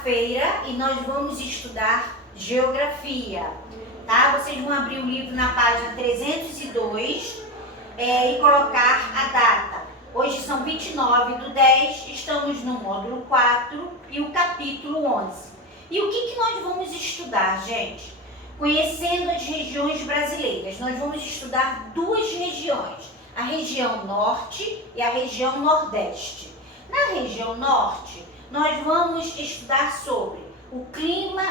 quarta-feira e nós vamos estudar geografia, tá? Vocês vão abrir o livro na página 302 e colocar a data. Hoje são 29/10, estamos no módulo 4 e o capítulo 11. E o que nós vamos estudar, gente? Conhecendo as regiões brasileiras, nós vamos estudar duas regiões, a região norte e a região nordeste. Na região norte, nós vamos estudar sobre o clima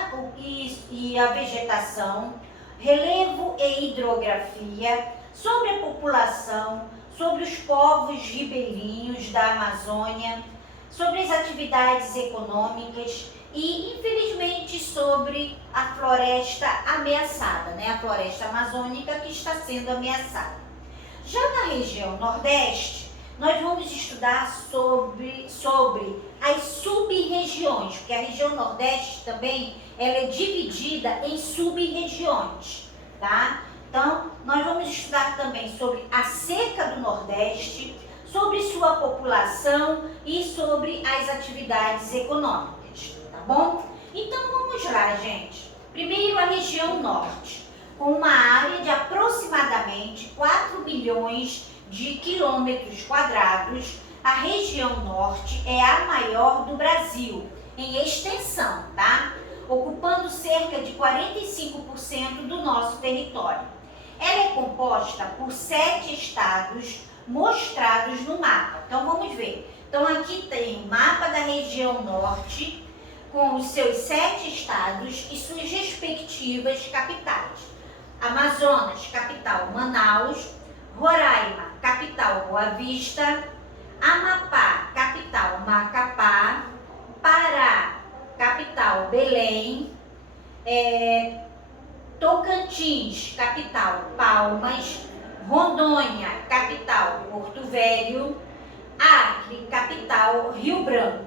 e a vegetação, relevo e hidrografia, sobre a população, sobre os povos ribeirinhos da Amazônia, sobre as atividades econômicas e, infelizmente, sobre a floresta ameaçada, né? A floresta amazônica que está sendo ameaçada. Já na região nordeste, nós vamos estudar sobre as sub-regiões, porque a região nordeste também ela é dividida em sub-regiões, tá? Então, nós vamos estudar também sobre a seca do Nordeste, sobre sua população e sobre as atividades econômicas, tá bom? Então, vamos lá, gente. Primeiro, a região Norte, com uma área de aproximadamente 4 milhões de quilômetros quadrados, a região Norte é a maior do Brasil, em extensão, tá? Ocupando cerca de 45% do nosso território. Ela é composta por 7 estados mostrados no mapa. Então, vamos ver. Então, aqui tem o mapa da região Norte, com os seus 7 estados e suas respectivas capitais. Amazonas, capital Manaus. Roraima, capital Boa Vista. Amapá, capital Macapá. Pará, capital Belém. Tocantins, capital Palmas. Rondônia, capital Porto Velho. Acre, capital Rio Branco,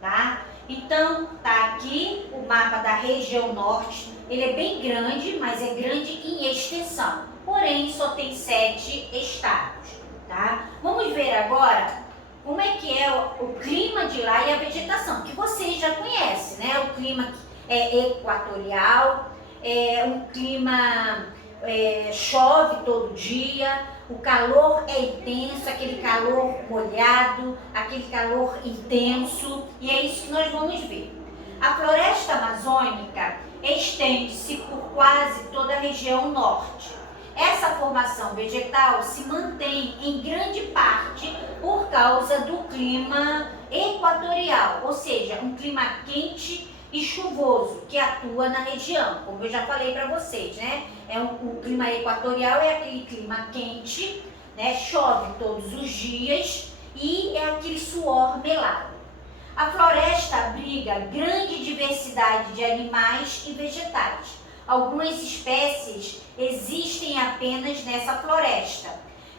tá? Então, tá aqui o mapa da região norte. Ele é bem grande, mas é grande em extensão. Porém, só tem 7 estados, tá? Vamos ver agora como é que é o clima de lá e a vegetação, que vocês já conhecem, né? O clima é equatorial, é um clima, chove todo dia, o calor é intenso, aquele calor molhado, aquele calor intenso, e é isso que nós vamos ver. A floresta amazônica estende-se por quase toda a região norte. Essa formação vegetal se mantém em grande parte por causa do clima equatorial, ou seja, um clima quente e chuvoso que atua na região, como eu já falei para vocês, né? O clima equatorial é aquele clima quente, né? Chove todos os dias e é aquele suor melado. A floresta abriga grande diversidade de animais e vegetais. Algumas espécies existem apenas nessa floresta.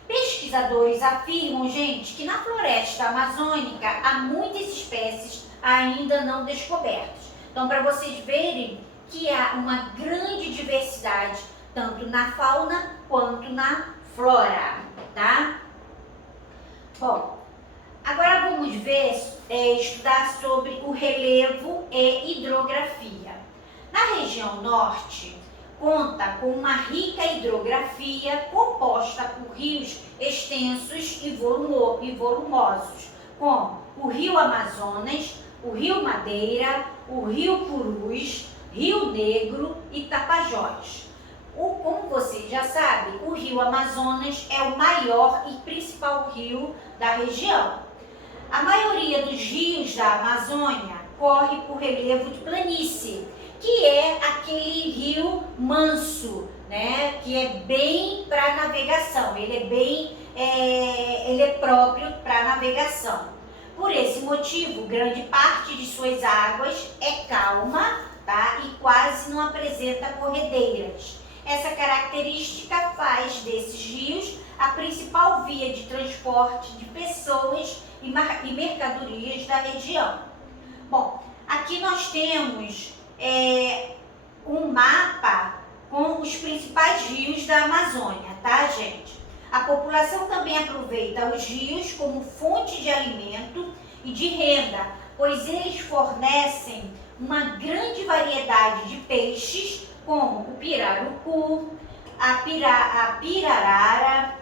Pesquisadores afirmam, gente, que na floresta amazônica há muitas espécies ainda não descobertas. Então, para vocês verem que há uma grande diversidade, tanto na fauna quanto na flora, tá? Bom, agora vamos ver, estudar sobre o relevo e hidrografia. Na região norte, conta com uma rica hidrografia composta por rios extensos e volumosos, como o Rio Amazonas, o Rio Madeira, o Rio Purus, Rio Negro e Tapajós. Como vocês já sabem, o Rio Amazonas é o maior e principal rio da região. A maioria dos rios da Amazônia corre por relevo de planície, que é aquele rio manso, né? Que é bem para navegação, ele é próprio para navegação. Por esse motivo, grande parte de suas águas é calma, tá? E quase não apresenta corredeiras. Essa característica faz desses rios a principal via de transporte de pessoas e mercadorias da região. Bom, aqui nós temos um mapa com os principais rios da Amazônia, tá, gente? A população também aproveita os rios como fonte de alimento e de renda, pois eles fornecem uma grande variedade de peixes, como o pirarucu, a pirarara,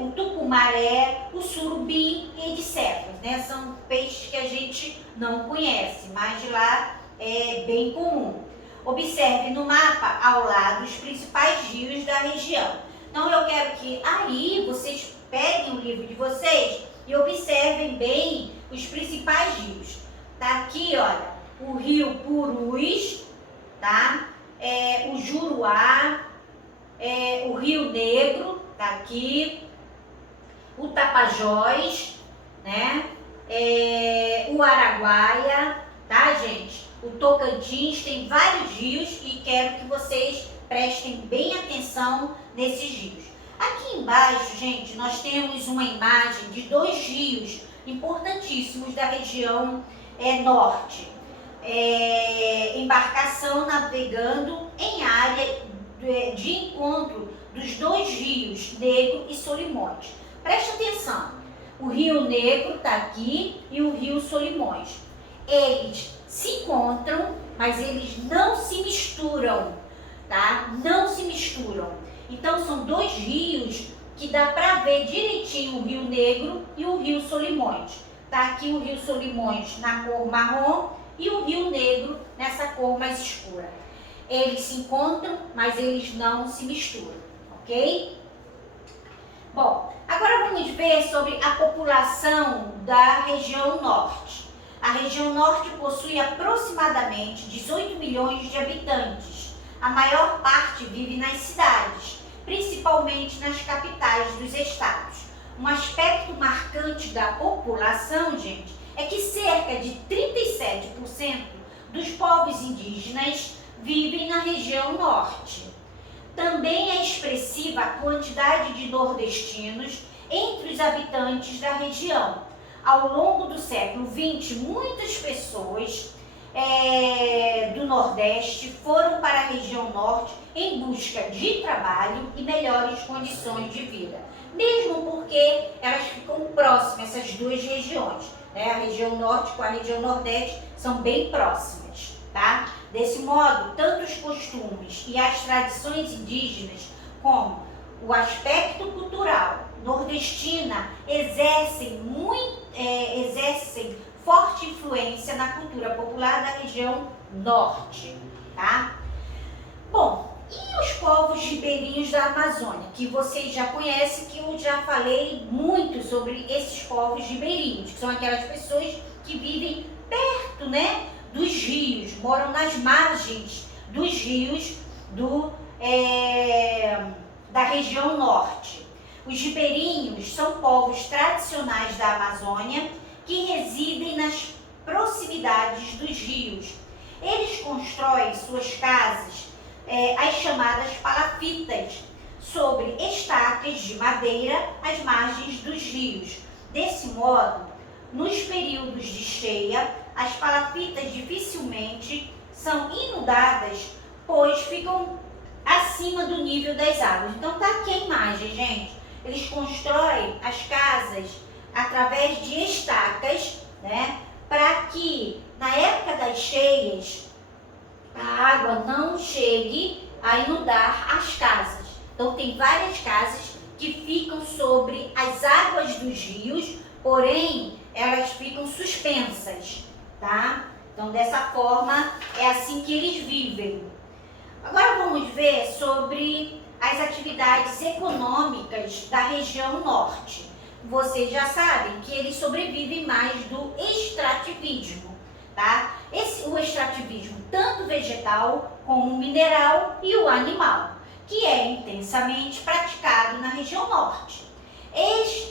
o tucumaré, o surubim e etc. Né? São peixes que a gente não conhece, mas lá é bem comum. Observe no mapa ao lado os principais rios da região. Então eu quero que aí vocês peguem o livro de vocês e observem bem os principais rios. Tá aqui, olha, o rio Purus, tá? O Juruá, o Rio Negro, tá aqui, o Tapajós, né? O Araguaia, tá, gente? O Tocantins, tem vários rios e quero que vocês prestem bem atenção nesses rios. Aqui embaixo, gente, nós temos uma imagem de dois rios importantíssimos da região norte. Embarcação navegando em área de encontro dos dois rios, Negro e Solimões. Preste atenção, o Rio Negro está aqui e o Rio Solimões. Eles se encontram, mas eles não se misturam, tá? Não se misturam. Então são dois rios que dá para ver direitinho o Rio Negro e o Rio Solimões. Tá aqui o Rio Solimões na cor marrom e o Rio Negro nessa cor mais escura. Eles se encontram, mas eles não se misturam, ok? Bom, agora vamos ver sobre a população da região norte. A região norte possui aproximadamente 18 milhões de habitantes. A maior parte vive nas cidades, principalmente nas capitais dos estados. Um aspecto marcante da população, gente, é que cerca de 37% dos povos indígenas vivem na região norte. Também é expressiva a quantidade de nordestinos entre os habitantes da região. Ao longo do século XX, muitas pessoas do Nordeste foram para a região norte em busca de trabalho e melhores condições de vida. Mesmo porque elas ficam próximas, essas duas regiões, né? A região norte com a região nordeste são bem próximas, tá? Desse modo, tanto os costumes e as tradições indígenas, como o aspecto cultural nordestina, exercem forte influência na cultura popular da região norte, tá? Bom, e os povos ribeirinhos da Amazônia, que vocês já conhecem, que eu já falei muito sobre esses povos ribeirinhos, que são aquelas pessoas que vivem perto, né, dos rios, moram nas margens dos rios da região norte. Os ribeirinhos são povos tradicionais da Amazônia que residem nas proximidades dos rios. Eles constroem suas casas, as chamadas palafitas, sobre estacas de madeira às margens dos rios. Desse modo, nos períodos de cheia, as palafitas dificilmente são inundadas, pois ficam acima do nível das águas. Então tá aqui a imagem, gente. Eles constroem as casas através de estacas, né, para que na época das cheias a água não chegue a inundar as casas. Então tem várias casas que ficam sobre as águas dos rios, porém elas ficam suspensas, tá? Então dessa forma é assim que eles vivem. Agora vamos ver sobre as atividades econômicas da região norte. Vocês já sabem que eles sobrevivem mais do extrativismo, tá? O extrativismo, tanto vegetal como mineral e o animal, que é intensamente praticado na região norte.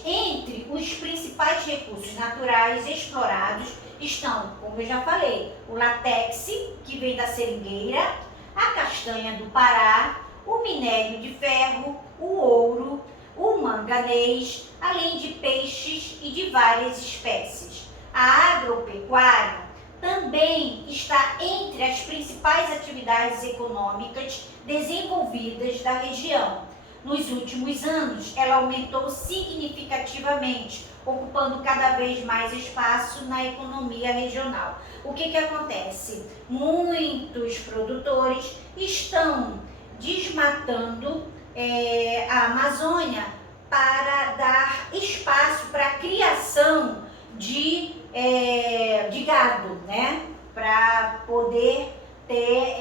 Entre os principais recursos naturais explorados estão, como eu já falei, o látex, que vem da seringueira, a castanha do Pará, o minério de ferro, o ouro, o manganês, além de peixes e de várias espécies. A agropecuária também está entre as principais atividades econômicas desenvolvidas da região. nos últimos anos, ela aumentou significativamente, ocupando cada vez mais espaço na economia regional. O que acontece? Muitos produtores estão desmatando a Amazônia para dar espaço para a criação de gado, né? Para poder ter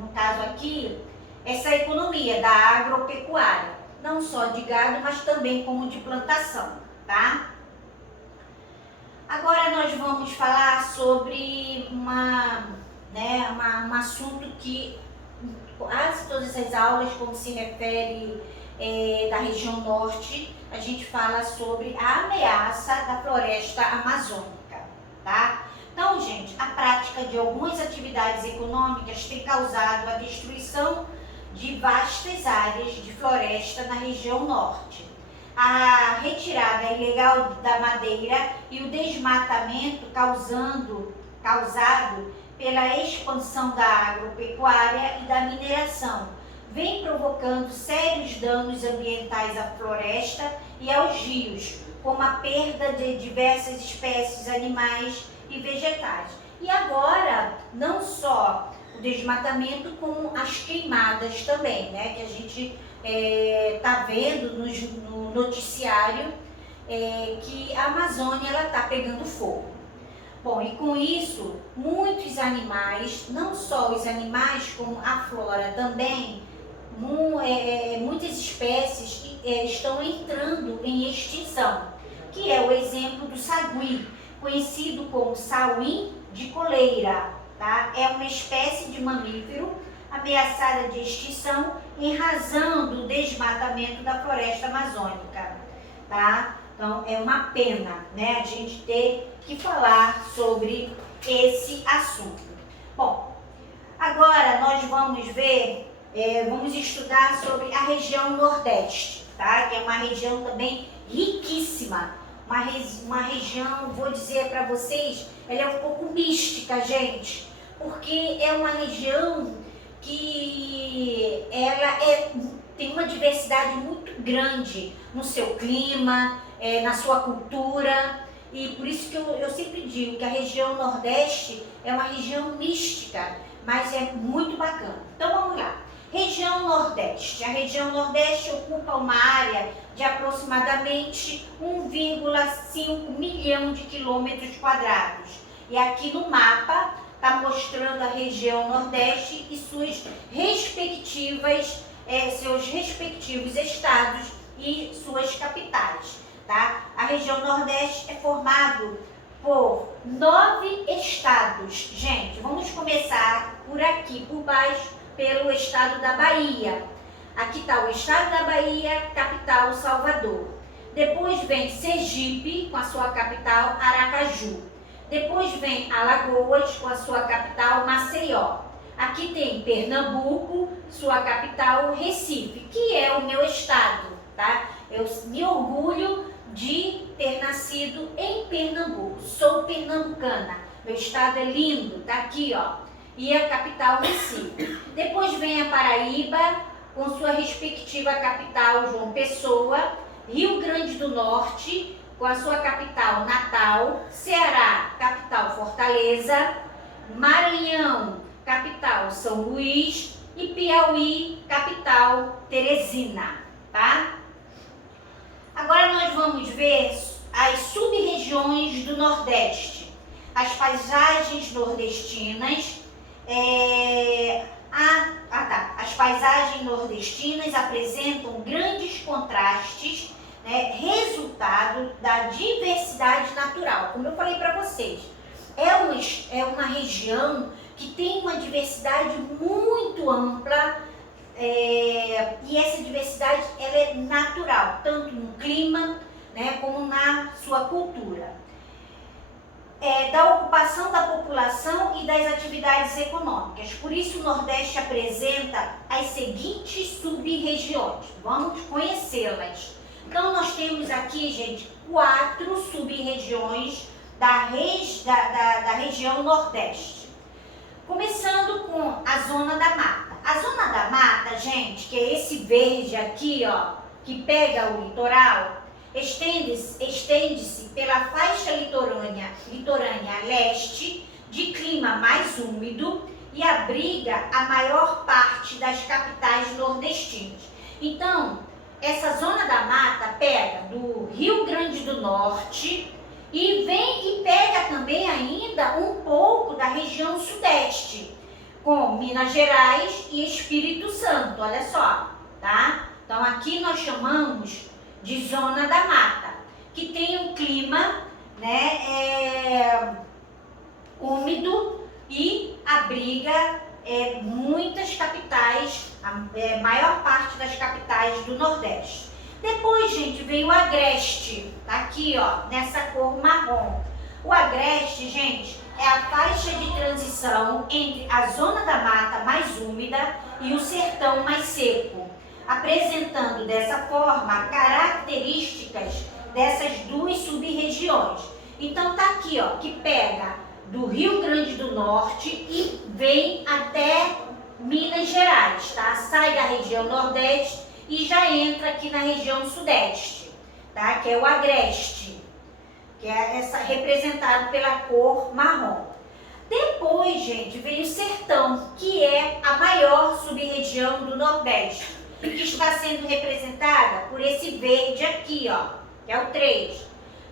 no caso aqui, essa economia da agropecuária, não só de gado, mas também como de plantação, tá? Agora nós vamos falar sobre um assunto que quase todas as aulas, quando se refere da região norte, a gente fala sobre a ameaça da floresta amazônica, tá? Então, gente, a prática de algumas atividades econômicas tem causado a destruição de vastas áreas de floresta na região norte. A retirada ilegal da madeira e o desmatamento causado pela expansão da agropecuária e da mineração vem provocando sérios danos ambientais à floresta e aos rios, como a perda de diversas espécies animais e vegetais. E agora, não só o desmatamento, como as queimadas também, né? Que a gente tá vendo no noticiário que a Amazônia está pegando fogo. Bom, e com isso, muitos animais, não só os animais, como a flora também, muitas espécies estão entrando em extinção, que é o exemplo do sagui, conhecido como sauim de coleira, tá? É uma espécie de mamífero ameaçada de extinção em razão do desmatamento da floresta amazônica, tá? Então, é uma pena, né, a gente ter que falar sobre esse assunto. Bom, agora nós vamos ver, vamos estudar sobre a região Nordeste, tá? Que é uma região também riquíssima, uma região, vou dizer para vocês, ela é um pouco mística, gente, porque é uma região que ela tem uma diversidade muito grande no seu clima, na sua cultura, e por isso que eu sempre digo que a região Nordeste é uma região mística, mas é muito bacana. Então vamos lá. Região Nordeste. A região Nordeste ocupa uma área de aproximadamente 1,5 milhão de quilômetros quadrados. E aqui no mapa está mostrando a região Nordeste e seus respectivos estados e suas capitais, tá? A região Nordeste é formado por 9 estados. Gente, vamos começar por aqui, por baixo, pelo estado da Bahia. Aqui está o estado da Bahia, capital Salvador. Depois vem Sergipe, com a sua capital Aracaju. Depois vem Alagoas, com a sua capital Maceió. Aqui tem Pernambuco, sua capital Recife, que é o meu estado, tá? Eu me orgulho de ter nascido em Pernambuco. Sou pernambucana. Meu estado é lindo, tá aqui, ó. E a capital Recife. Depois vem a Paraíba, com sua respectiva capital João Pessoa, Rio Grande do Norte, com a sua capital Natal, Ceará, capital Fortaleza, Maranhão, capital São Luís e Piauí, capital Teresina, tá? Agora nós vamos ver as sub-regiões do Nordeste, as paisagens nordestinas. As paisagens nordestinas apresentam grandes contrastes, né, resultado da diversidade natural. Como eu falei para vocês, é uma região que tem uma diversidade muito ampla, e essa diversidade ela é natural, tanto no clima, né, como na sua cultura. Da ocupação da população e das atividades econômicas. Por isso, o Nordeste apresenta as seguintes sub-regiões. Vamos conhecê-las. Então, nós temos aqui, gente, 4 sub-regiões da região Nordeste. Começando com a zona da mata. a zona da mata, gente, que é esse verde aqui, ó, que pega o litoral, estende-se pela faixa litorânea leste, de clima mais úmido, e abriga a maior parte das capitais nordestinas. Então, essa zona da mata pega do Rio Grande do Norte e vem e pega também ainda um pouco da região sudeste, com Minas Gerais e Espírito Santo, olha só, tá? Então aqui nós chamamos de zona da mata, que tem um clima, né, úmido e abriga muitas capitais, a maior parte das capitais do Nordeste. Depois, gente, veio o agreste, tá aqui, ó, nessa cor marrom. O agreste, gente, é a faixa de transição entre a zona da mata mais úmida e o sertão mais seco, apresentando dessa forma características dessas duas sub-regiões. Então tá aqui, ó, que pega do Rio Grande do Norte e vem até Minas Gerais, tá? Sai da região Nordeste e já entra aqui na região Sudeste, tá? Que é o agreste, que é essa representado pela cor marrom. Depois, gente, vem o sertão, que é a maior sub-região do Nordeste, que está sendo representada por esse verde aqui, ó, que é o 3.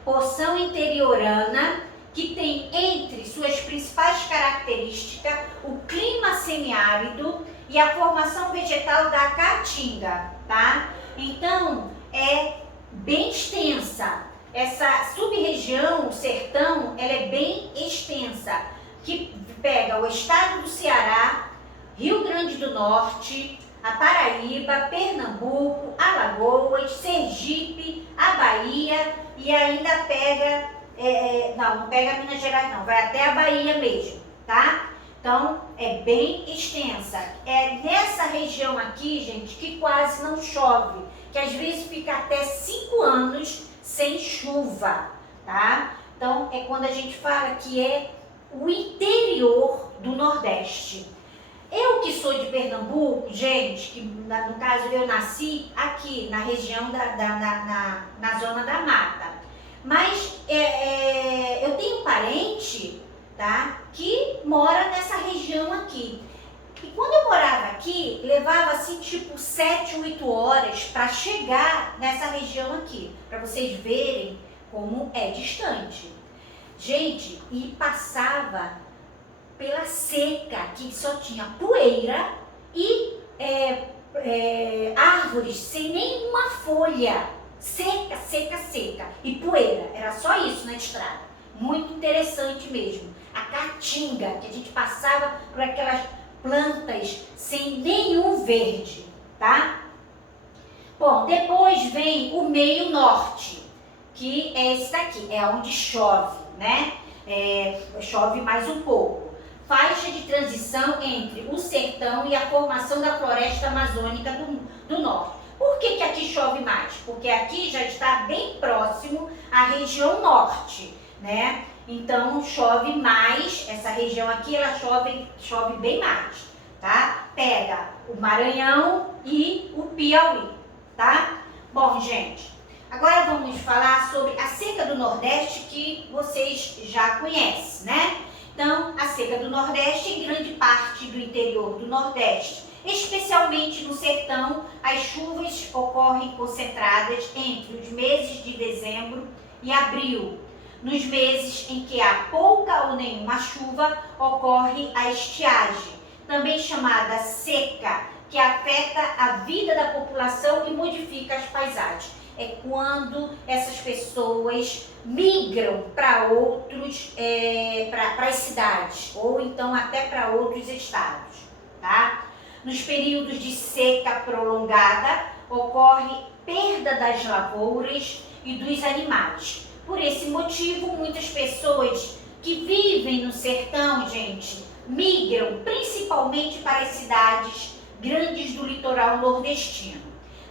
Porção interiorana, que tem entre suas principais características o clima semiárido e a formação vegetal da caatinga, tá? Então, é bem extensa. Essa sub-região, o sertão, ela é bem extensa, que pega o estado do Ceará, Rio Grande do Norte, a Paraíba, Pernambuco, Alagoas, Sergipe, a Bahia e ainda pega, não pega Minas Gerais não, vai até a Bahia mesmo, tá? Então, é bem extensa. É nessa região aqui, gente, que quase não chove, que às vezes fica até 5 anos sem chuva, tá? Então, é quando a gente fala que é o interior do Nordeste. Eu que sou de Pernambuco, gente, que no caso eu nasci aqui na região na zona da mata, mas eu tenho um parente, tá, que mora nessa região aqui. E quando eu morava aqui, levava assim tipo 7, 8 horas para chegar nessa região aqui, para vocês verem como é distante. Gente, e passava pela seca, que só tinha poeira e árvores sem nenhuma folha, seca, seca, seca, e poeira, era só isso na estrada. Muito interessante mesmo. A caatinga, que a gente passava por aquelas plantas sem nenhum verde, tá? Bom, depois vem o meio norte, que é esse daqui, é onde chove, né? Chove mais um pouco. Faixa de transição entre o sertão e a formação da floresta amazônica do norte. Por que aqui chove mais? Porque aqui já está bem próximo à região norte, né? Então chove mais, essa região aqui ela chove bem mais, tá? Pega o Maranhão e o Piauí, tá? Bom, gente, agora vamos falar sobre a seca do Nordeste, que vocês já conhecem, né? Então, a seca do Nordeste, em grande parte do interior do Nordeste, especialmente no sertão, as chuvas ocorrem concentradas entre os meses de dezembro e abril. Nos meses em que há pouca ou nenhuma chuva, ocorre a estiagem, também chamada seca, que afeta a vida da população e modifica as paisagens. É quando essas pessoas migram para para as cidades, ou então até para outros estados, tá? Nos períodos de seca prolongada, ocorre perda das lavouras e dos animais. Por esse motivo, muitas pessoas que vivem no sertão, gente, migram principalmente para as cidades grandes do litoral nordestino.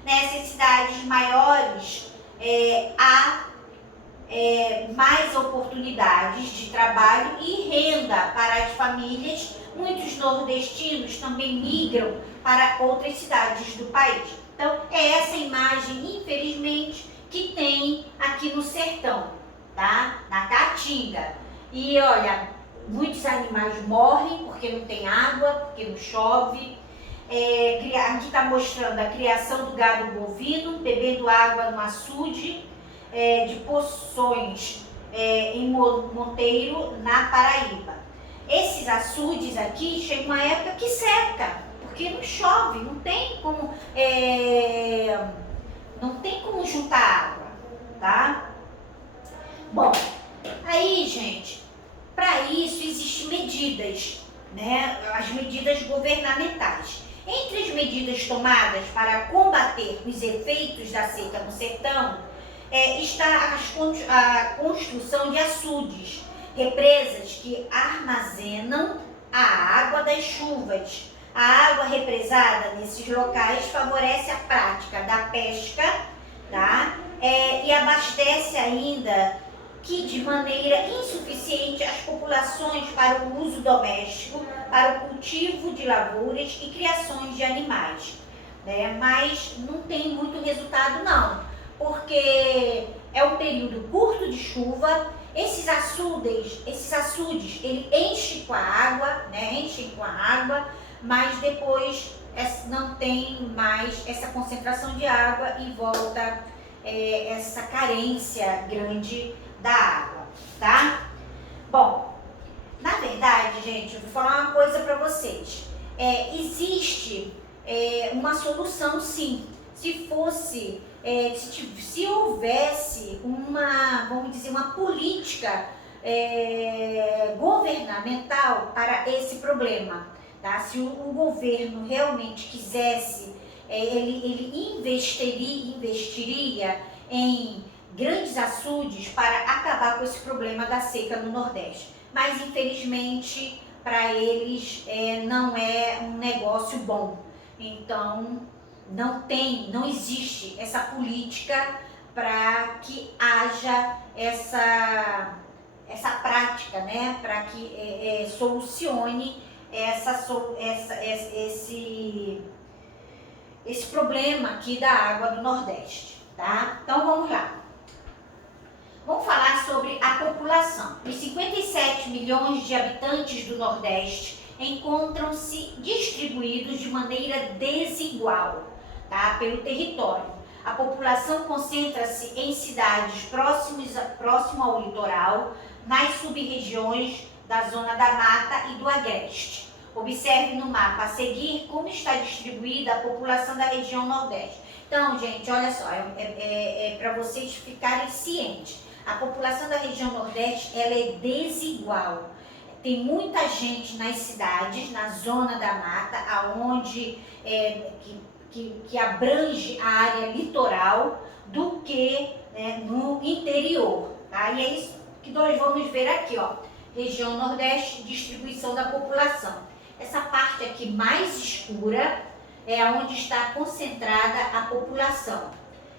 Nessas cidades maiores, há mais oportunidades de trabalho e renda para as famílias, Muitos nordestinos também migram para outras cidades do país. Então, é essa imagem, infelizmente, que tem aqui no sertão, tá? Na Caatinga. E olha, muitos animais morrem porque não tem água, porque não chove. Aqui está mostrando a criação do gado bovino, bebendo água no açude de Poções, em Monteiro, na Paraíba. Esses açudes aqui chega uma época que seca, porque não chove, não tem como juntar água, tá? Bom, aí, gente, para isso existem medidas, né? As medidas governamentais. Entre as medidas tomadas para combater os efeitos da seca no sertão, está a construção de açudes, represas que armazenam a água das chuvas. A água represada nesses locais favorece a prática da pesca, tá? E abastece ainda que de maneira insuficiente as populações para o uso doméstico, para o cultivo de lavouras e criações de animais, né? Mas não tem muito resultado não, porque é um período curto de chuva. Esses açudes, ele enche com a água, né? Enchem com a água, mas depois não tem mais essa concentração de água e volta essa carência grande da água, tá? Bom, na verdade, gente, eu vou falar uma coisa para vocês. Existe uma solução, sim. Se houvesse vamos dizer, uma política governamental para esse problema, tá? Se o governo realmente quisesse, ele investiria em grandes açudes para acabar com esse problema da seca no Nordeste. Mas, infelizmente, para eles não é um negócio bom. Então, não existe essa política para que haja essa prática, né? Para que solucione esse problema aqui da água do Nordeste, tá? Então, vamos lá. Vamos falar sobre a população. Os 57 milhões de habitantes do Nordeste encontram-se distribuídos de maneira desigual, tá? Pelo território. A população concentra-se em cidades próximo ao litoral, nas sub-regiões da Zona da Mata e do Agreste. Observe no mapa a seguir como está distribuída a população da região Nordeste. Então, gente, olha só, para vocês ficarem cientes. A população da região Nordeste, ela é desigual. Tem muita gente nas cidades, na Zona da Mata, aonde que abrange a área litoral, do que no interior, tá? E é isso que nós vamos ver aqui, ó. Região Nordeste, distribuição da população. Essa parte aqui mais escura é onde está concentrada a população.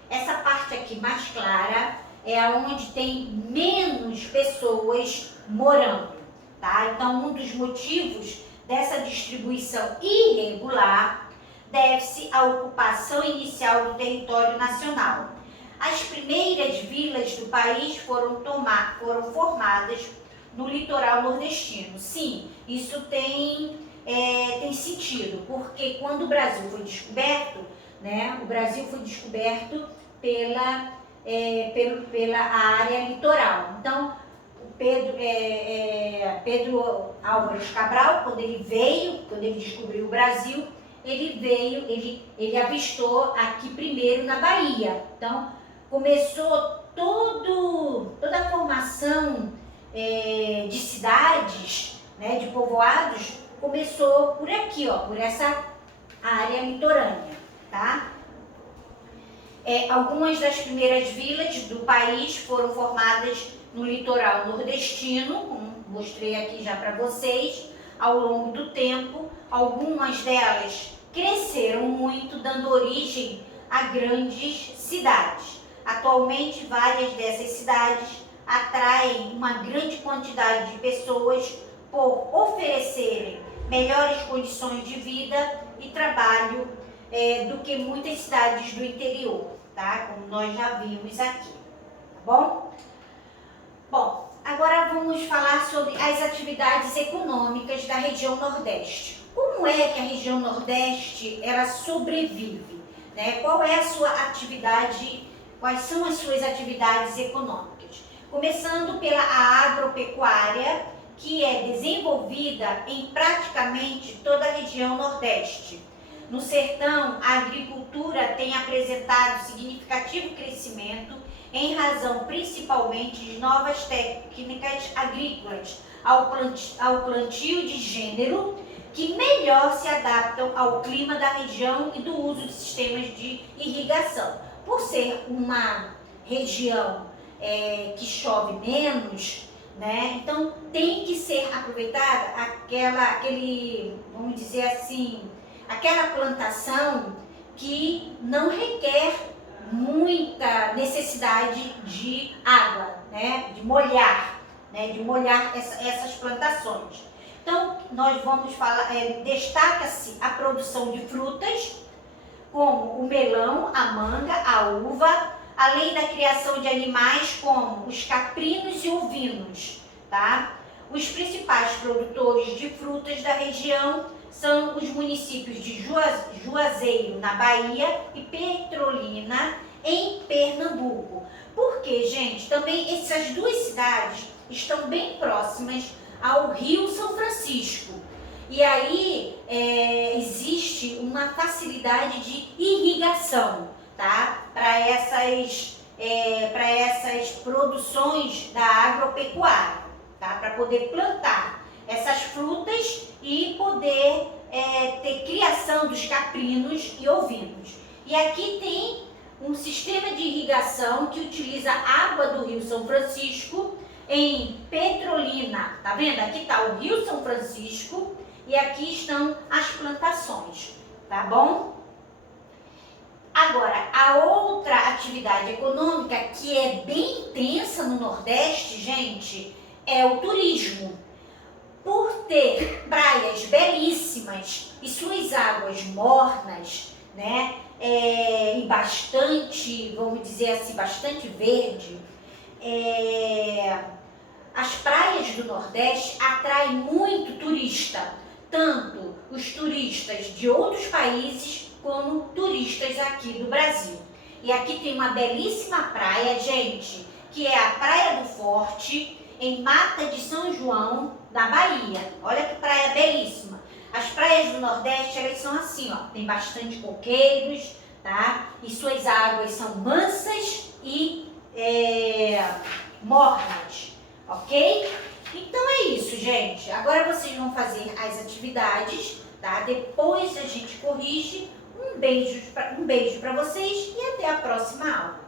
Essa parte aqui mais clara é onde tem menos pessoas morando, tá? Então, um dos motivos dessa distribuição irregular deve-se à ocupação inicial do território nacional. As primeiras vilas do país foram formadas no litoral nordestino. Sim, isso tem sentido, porque quando o Brasil foi descoberto, né, o Brasil foi descoberto pela área litoral. Então, Pedro Álvares Cabral, quando ele descobriu o Brasil, ele avistou aqui primeiro na Bahia. Então, começou toda a formação de cidades, né, de povoados, começou por aqui, ó, por essa área litorânea, tá? Algumas das primeiras vilas do país foram formadas no litoral nordestino, como mostrei aqui já para vocês. Ao longo do tempo, algumas delas cresceram muito, dando origem a grandes cidades. Atualmente, várias dessas cidades atraem uma grande quantidade de pessoas por oferecerem melhores condições de vida e trabalho do que muitas cidades do interior, tá? Como nós já vimos aqui, tá bom? Bom, agora vamos falar sobre as atividades econômicas da região Nordeste. Como é que a região Nordeste ela sobrevive, né? Qual é a sua atividade, quais são as suas atividades econômicas? Começando pela agropecuária, que é desenvolvida em praticamente toda a região Nordeste. No sertão, a agricultura tem apresentado significativo crescimento em razão principalmente de novas técnicas agrícolas ao plantio de gênero que melhor se adaptam ao clima da região e do uso de sistemas de irrigação. Por ser uma região que chove menos, né? Então tem que ser aproveitada vamos dizer assim, aquela plantação que não requer muita necessidade de água, né? De molhar essas plantações. Então nós vamos falar, destaca-se a produção de frutas, como o melão, a manga, a uva, além da criação de animais como os caprinos e ovinos, tá? Os principais produtores de frutas da região são os municípios de Juazeiro, na Bahia, e Petrolina, em Pernambuco. Porque, gente, também essas duas cidades estão bem próximas ao Rio São Francisco. E aí existe uma facilidade de irrigação, tá? Para essas produções da agropecuária, tá? Para poder plantar essas frutas e poder ter criação dos caprinos e ovinos. E aqui tem um sistema de irrigação que utiliza a água do Rio São Francisco em Petrolina. Tá vendo? Aqui está o Rio São Francisco e aqui estão as plantações, tá bom? Agora, a outra atividade econômica que é bem intensa no Nordeste, gente, é o turismo. Por ter praias belíssimas e suas águas mornas, né, e bastante, vamos dizer assim, bastante verde, as praias do Nordeste atraem muito turista, tanto os turistas de outros países como turistas aqui do Brasil. E aqui tem uma belíssima praia, gente, que é a Praia do Forte, em Mata de São João, da Bahia. Olha que praia belíssima. As praias do Nordeste, elas são assim, ó, tem bastante coqueiros, tá? E suas águas são mansas e mornas, ok? Então é isso, gente. Agora vocês vão fazer as atividades, tá? Depois a gente corrige. Um beijo para vocês e até a próxima aula.